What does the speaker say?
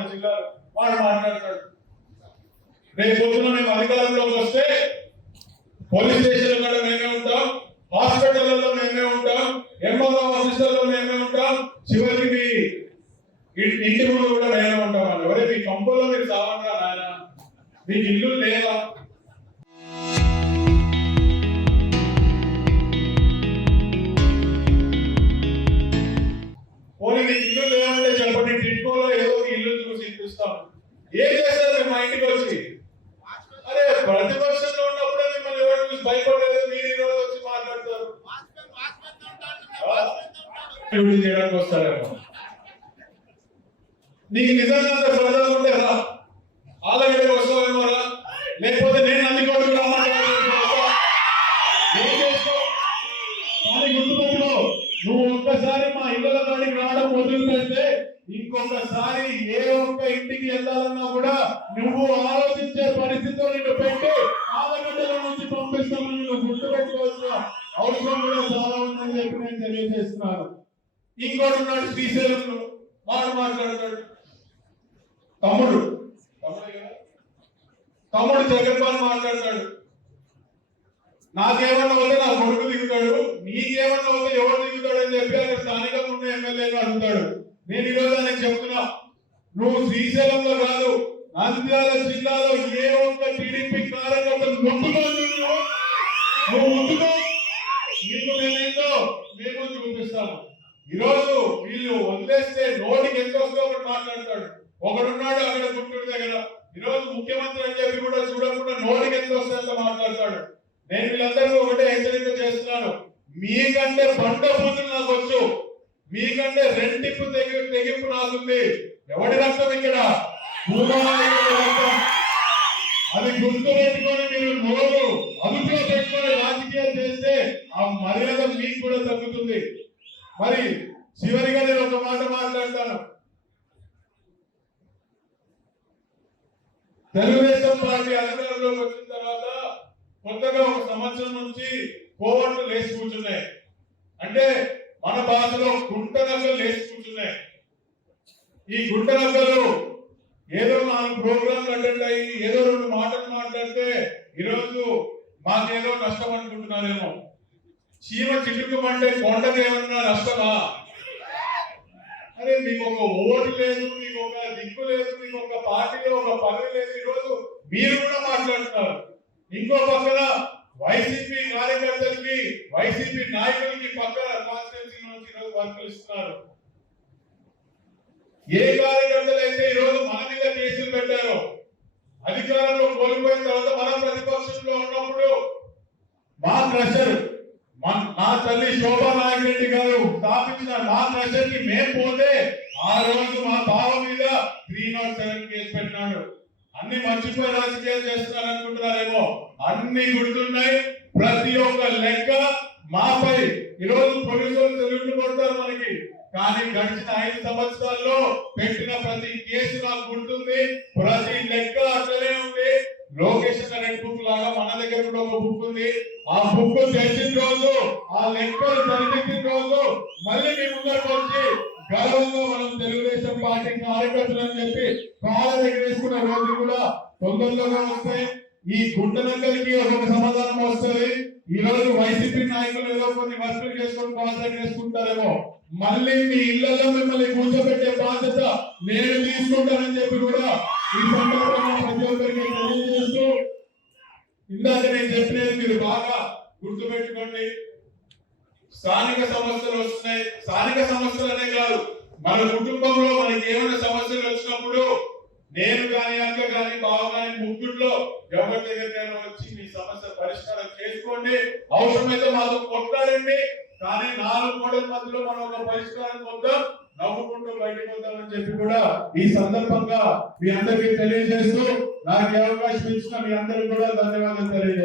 మన జిల్లాలో వాడు మాట్లాడతాడు. రేపు పొద్దున మేము అధికారంలోకి వస్తే పోలీస్ స్టేషన్ కూడా మేమే ఉంటాం, హాస్పిటల్లో మేమే ఉంటాం, ఎంఆర్ఓ ఆఫీసుల్లో మేమే ఉంటాం, చివరికి మీ ఇంటి ముందు కూడా మేమే ఉంటాం. అని ఎవరే మీ కంపుల్లో మీరు సావంగా నాయన, మీకు ఇల్లు లేదా? పోనీ మీకు ఇల్లు లేదంటే చెప్పండి, టిట్కోలో ఏదో ఇల్లు చూసి ఇప్పిస్తాం. ఏం చేస్తారు మేము మా ఇంటికి వచ్చి? అరే ప్రతిపక్షంలో ఉన్నప్పుడే మిమ్మల్ని ఎవరు చూసి భయపడలేదు, మీరు ఈరోజు వచ్చి మాట్లాడతారు. చేయడానికి వస్తారేమో. నీకు నిజంగా సరదా ఉంటే రా, ఆలగడ్డకి వస్తావేమో రా, లేకపోతే నేను అన్ని కోట్లు గుర్తుపెట్టుకో. నువ్వు ఒక్కసారి మా ఇళ్ళ కాడికి రావడం మొదలు పెడితే ఇంకొకసారి ఏ ఒక్క ఇంటికి వెళ్ళాలన్నా కూడా నువ్వు ఆలోచించే పరిస్థితిలో నిన్ను పెట్టి ఆలగడ్డల నుంచి పంపిస్తామని నువ్వు గుర్తుపెట్టుకోవాల్సిన అవసరం కూడా చాలా ఉందని చెప్పి నేను తెలియజేస్తున్నాను. ఇంకోటి ఉన్నాడు శ్రీశైలంలో, వాడు మాట్లాడతాడు. తమ్ముడు జగన్మోహన్ మాట్లాడతాడు. నాకేమన్నా అవుతే నా కొడుకు దిగుతాడు, నీకేమన్నా అవుతే ఎవరు దిగుతాడు అని చెప్పి అక్కడ స్థానికంగా ఉన్న ఎమ్మెల్యేలు అడుగుతాడు. నేను ఈరోజు ఆయనకు చెప్తున్నా, నువ్వు శ్రీశైలంలో కాదు నంద్యాల జిల్లాలో ఏ ఒక్క టీడీపీ కార్యకర్తలు ముట్టుకో, నువ్వు ముట్టుకో, నీకు నేనేందో మేము చూపిస్తాను. ఈరోజు వీళ్ళు వదిలేస్తే నోటికి ఎంత వస్తుందో ఒకటి మాట్లాడతాడు. ఒకడున్నాడు అక్కడ గుంటూరు దగ్గర, ఈరోజు ముఖ్యమంత్రి అని చెప్పి కూడా చూడకుండా నోటికి ఎంత వస్తుందో మాట్లాడతాడు. నేను వీళ్ళందరికీ ఒకటే హెచ్చరిక చేస్తున్నాను, మీకంటే బండ పూజలు నాకు వచ్చు, మీకంటే రెండింపు తెగింపు నాకుంది. ఎవడి రక్తం ఇక్కడ? అది గుర్తు పెట్టుకొని మీరు నోరు అదుపులో పెట్టుకొని రాజకీయాలు చేస్తే ఆ మర్యాద మీకు కూడా తగ్గుతుంది. మరి చివరిగా నేను ఒక మాట మాట్లాడతాను. తెలుగుదేశం పార్టీ అధికారంలోకి వచ్చిన తర్వాత కొత్తగా ఒక సంవత్సరం నుంచి కోవట్లు లేచి కూర్చున్నాయి. అంటే మన భాషలో గుంట నక్కలు లేచి కూర్చున్నాయి. ఈ గుంట నక్కలు ఏదో 4 ప్రోగ్రాంలు అటెండ్ అయ్యి ఏదో 2 మాటలు మాట్లాడితే ఈరోజు మాకేదో నష్టం అనుకుంటున్నారేమో. చీమ చిటుకుమంటే కొండకి ఏమన్నా నష్టమా? అరే మీకు ఒక ఓటు లేదు, మీకు ఒక దిక్కు లేదు, మీకు ఒక పార్టీలో ఒక పదవి లేదు. ఈరోజు మీరు కూడా మాట్లాడుతున్నారు. ఇంకో పక్కన వైసీపీ కార్యకర్తలకి, వైసీపీ నాయకులకి పక్కన కాన్స్టిట్యూన్సీ నుంచి ఈరోజు వర్కులు ఇస్తున్నారు. ఏ కార్యకర్తలు అయితే ఈరోజు మన మీద కేసులు పెట్టారో, అధికారంలో కోల్పోయిన తర్వాత మన ప్రతిపక్షంలో ఉన్నప్పుడు మా క్రషర్ మా తల్లి శోభా నాయకురెడ్డి గారు స్థాపించిన మా క్రషర్ కి మేము పోతే ఆ రోజు మా బావ మీద 307 కేసు పెట్టినాడు. అన్ని మర్చిపోయి రాజకీయాలు చేస్తున్నారు అనుకుంటున్నారేమో. అన్ని గుర్తున్నాయి. ప్రతి ఒక్క లెక్క మాపై ఈరోజు పోలీసులు తెలుగులు కొడతారు మనకి, కానీ గడిచిన 5 సంవత్సరాల్లో పెట్టిన ప్రతి కేసు నాకు గుర్తుంది. ప్రతి లెక్క అట్లనే ఉంది. లొకేషన్ రెడ్ బుక్ లాగా మన దగ్గర కూడా ఒక బుక్ ఉంది. ఆ బుక్ తెచ్చిన రోజు, ఆ లెక్కలు జరిపించిన రోజు మళ్ళీ మీ ముందరకు వచ్చి గర్వంగా మనం తెలుగుదేశం పార్టీ కార్యకర్తలు అని చెప్పి కాళ్ళ దగ్గర వేసుకున్న రోజులు కూడా తొందరలోనే వస్తాయి. ఈ గుంటనక్కలకి ఒక సమాధానం వస్తుంది. ఈ రోజు వైసీపీ నాయకులు ఏదో కొన్ని వర్కులు చేసుకొని కాంట్రాక్ట్ చేసుకుంటారేమో. మళ్ళీ మీ ఇళ్లలో మిమ్మల్ని కూర్చోబెట్టే బాధ్యత నేను తీసుకుంటానని చెప్పి కూడా ఈ సందర్భంగా ప్రతి ఒక్కరికి తెలియజేస్తూ, ఇందాక నేను చెప్పినది మీరు బాగా గుర్తుపెట్టుకోండి. స్థానిక సమస్యలు వస్తున్నాయి. స్థానిక సమస్యలనే కాదు, మన కుటుంబంలో మనకి ఏమైనా సమస్యలు వచ్చినప్పుడు నేను కానీ అక్క కానీ బావ కానీ ముగ్గురులో ఎవరి దగ్గర వచ్చి మీ సమస్య పరిష్కారం చేసుకోండి. అవసరమైతే మాతో కొట్లాడండి, కానీ 4 గోడల మధ్యలో మనం ఒక పరిష్కారం పొందాం, నవ్వుకుంటూ బయటకు వద్దామని చెప్పి కూడా ఈ సందర్భంగా మీ అందరికీ తెలియజేస్తూ, నాకు అవకాశం ఇచ్చిన మీ అందరికీ కూడా ధన్యవాదాలు తెలియజేస్తాను.